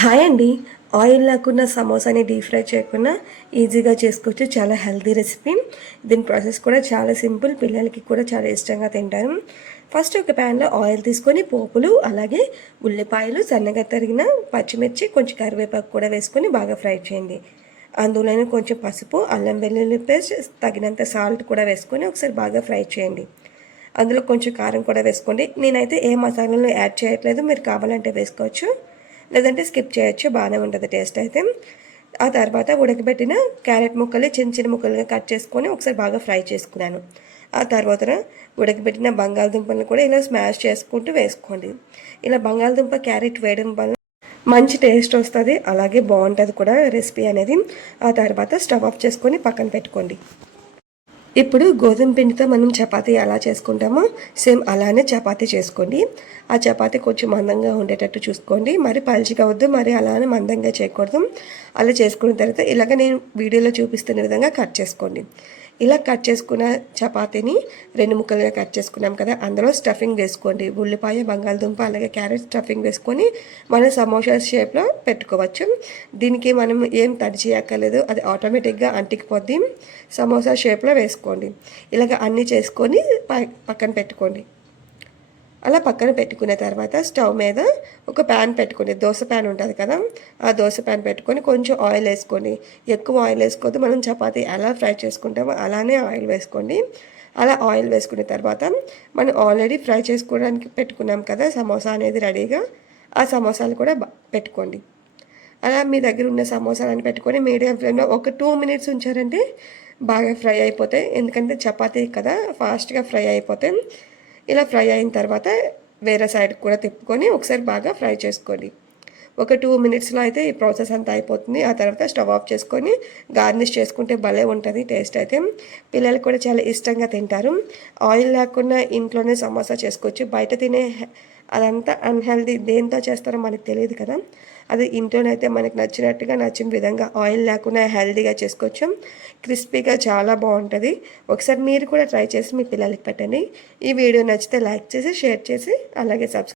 Hi అండి. Oil లేకుండా సమోసాని deep fry చేయకుండా ఈజీగా చేసుకోవచ్చు. చాలా హెల్తీ రెసిపీ. దీని ప్రాసెస్ కూడా చాలా సింపుల్. పిల్లలకి కూడా చాలా ఇష్టంగా తింటారు. ఫస్ట్ ఒక ప్యాన్లో ఆయిల్ తీసుకొని పోపులు, అలాగే ఉల్లిపాయలు, సన్నగా తరిగిన పచ్చిమిర్చి, కొంచెం కరివేపాకు కూడా వేసుకొని బాగా ఫ్రై చేయండి. అందులోనే కొంచెం పసుపు, అల్లం వెల్లుల్లి పేస్ట్, తగినంత సాల్ట్ కూడా వేసుకొని ఒకసారి బాగా ఫ్రై చేయండి. అందులో కొంచెం కారం కూడా వేసుకోండి. నేనైతే ఏ మసాలాలు యాడ్ చేయట్లేదు, మీరు కావాలంటే వేసుకోవచ్చు, లేదంటే స్కిప్ చేయొచ్చు. బాగానే ఉంటుంది టేస్ట్ అయితే. ఆ తర్వాత ఉడకబెట్టిన క్యారెట్ ముక్కలు చిన్న చిన్న ముక్కలుగా కట్ చేసుకొని ఒకసారి బాగా ఫ్రై చేసుకున్నాను. ఆ తర్వాత ఉడకబెట్టిన బంగాళదుంపలను కూడా ఇలా స్మాష్ చేసుకుంటూ వేసుకోండి. ఇలా బంగాళదుంప క్యారెట్ వేయడం వల్ల మంచి టేస్ట్ వస్తుంది, అలాగే బాగుంటుంది కూడా రెసిపీ అనేది. ఆ తర్వాత స్టవ్ ఆఫ్ చేసుకొని పక్కన పెట్టుకోండి. ఇప్పుడు గోధుమ పిండితో మనం చపాతీ ఎలా చేసుకుంటామో సేమ్ అలానే చపాతీ చేసుకోండి. ఆ చపాతీ కొంచెం మందంగా ఉండేటట్టు చూసుకోండి. మరి పల్చిగా వద్దు, మరి అలానే మందంగా చేయకూడదు. అలా చేసుకున్న తర్వాత ఇలాగ నేను వీడియోలో చూపిస్తున్న విధంగా కట్ చేసుకోండి. ఇలా కట్ చేసుకున్న చపాతీని 2 ముక్కలుగా కట్ చేసుకున్నాం కదా, అందులో స్టఫింగ్ వేసుకోండి. ఉల్లిపాయ, బంగాళదుంప, అలాగే క్యారెట్ స్టఫింగ్ వేసుకొని మనం సమోసా షేప్లో పెట్టుకోవచ్చు. దీనికి మనం ఏం తడి చేయక్కర్లేదు, అది ఆటోమేటిక్గా అంటికిపోద్ది. సమోసా షేప్లో వేసుకోండి. ఇలాగ అన్నీ చేసుకొని పక్కన పెట్టుకోండి. అలా పక్కన పెట్టుకున్న తర్వాత స్టవ్ మీద ఒక ప్యాన్ పెట్టుకోండి. దోశ ప్యాన్ ఉంటుంది కదా, ఆ దోశ ప్యాన్ పెట్టుకొని కొంచెం ఆయిల్ వేసుకోండి. ఎక్కువ ఆయిల్ వేసుకోవద్దు, మనం చపాతీ ఎలా ఫ్రై చేసుకుంటామో అలానే ఆయిల్ వేసుకోండి. అలా ఆయిల్ వేసుకున్న తర్వాత మనం ఆల్రెడీ ఫ్రై చేసుకోవడానికి పెట్టుకున్నాం కదా సమోసా అనేది రెడీగా, ఆ సమోసాలు కూడా పెట్టుకోండి. అలా మీ దగ్గర ఉన్న సమోసాలను పెట్టుకొని మీడియం ఫ్లేమ్లో ఒక 2 మినిట్స్ ఉంచారంటే బాగా ఫ్రై అయిపోతాయి. ఎందుకంటే చపాతీ కదా, ఫాస్ట్గా ఫ్రై అయిపోతాయి. ఇలా ఫ్రై అయిన తర్వాత వేరే సైడ్ కూడా తిప్పుకొని ఒకసారి బాగా ఫ్రై చేసుకోండి. ఒక 2 మినిట్స్లో అయితే ఈ ప్రాసెస్ అంతా అయిపోతుంది. ఆ తర్వాత స్టవ్ ఆఫ్ చేసుకొని గార్నిష్ చేసుకుంటే భలే ఉంటుంది టేస్ట్ అయితే. పిల్లలు కూడా చాలా ఇష్టంగా తింటారు. ఆయిల్ లేకుండా ఇంట్లోనే సమోసా చేసుకోవచ్చు. బయట తినే అదంతా అన్హెల్దీ, దేంతో చేస్తారో మనకు తెలియదు కదా. అది ఇంట్లోనైతే మనకు నచ్చినట్టుగా నచ్చిన విధంగా ఆయిల్ లేకుండా హెల్దీగా చేసుకోవచ్చు. క్రిస్పీగా చాలా బాగుంటుంది. ఒకసారి మీరు కూడా ట్రై చేసి మీ పిల్లలకి పెట్టండి. ఈ వీడియో నచ్చితే లైక్ చేసి, షేర్ చేసి, అలాగే సబ్స్క్రైబ్